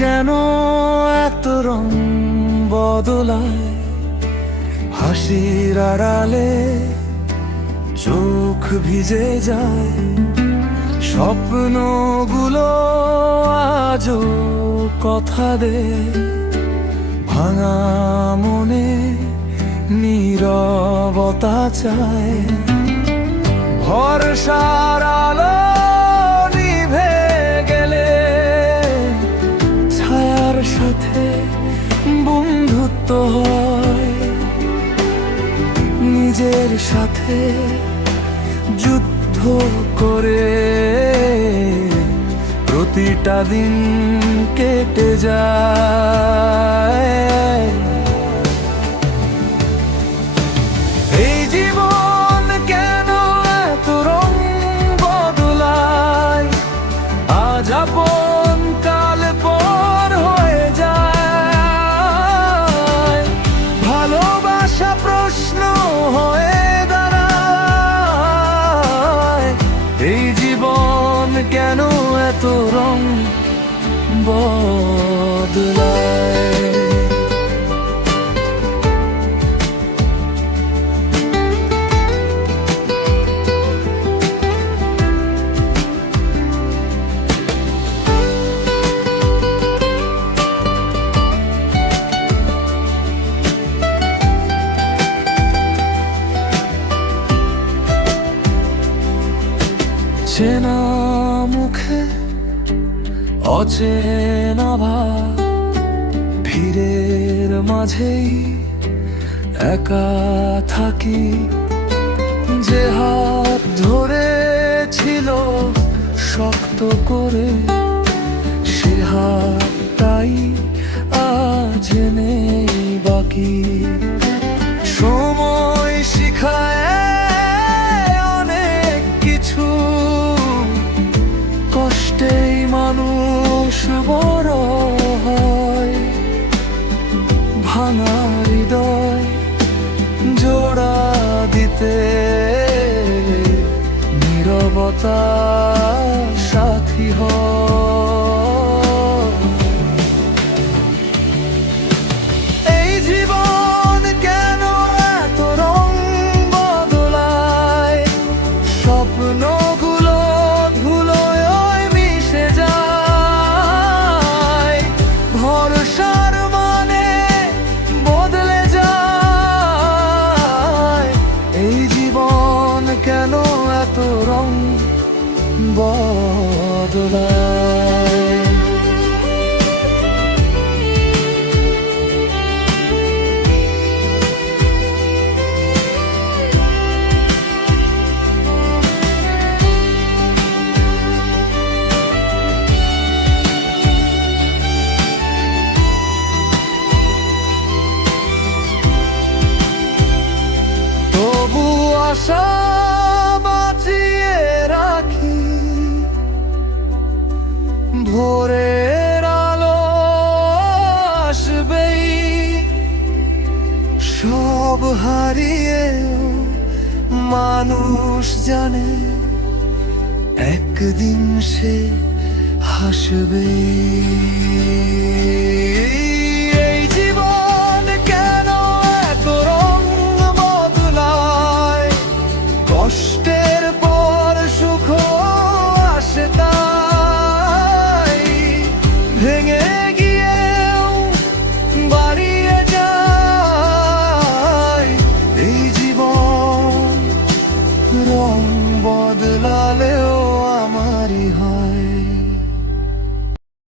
কেন এত রং বদলায়, হাসির আড়ালে চোখ ভিজে যায়, স্বপ্নগুলো আজও কথা দে, ভাঙা মনে নীরবতা চায়। ভরসার আলো নিভে গেলে ছায়ার সাথে বন্ধুত্ব হয়, নিজের সাথে যুদ্ধ করে প্রতিটা দিন কেটে যায়। এই জীবন কেন এত রং বদলায়, আজ আপন কাল পর হয়ে যায়, ভালোবাসা প্রশ্ন হয়ে দাঁড়ায়। এই জীবন কেন এত রং বদলায়। চেনা মুখে অচেনা ভাব, ভিড়ের মাঝেই একা থাকি। যে হাত ধরে ছিল শক্ত করে, সে হাতটাই আজ নেই বাকি। সময় শিখায় অনেক কিছু, কষ্টেই মানুষ বড় হয়। ভাঙা হৃদয় জোড়া দিতে নীরবতা সাথী হয়। এই জীবন কেন এত রং বদলায়, স্বপ্নগুলো ধুলোয় মিশে যায়, ভরসার মানে বদলে যায়। এই জীবন কেন এত রং বদলায়। তবু আশা বাঁচিয়ে রাখি, ভোরের আলো আসবেই। সব হারিয়েও মানুষ জানে একদিন সে হাসবে।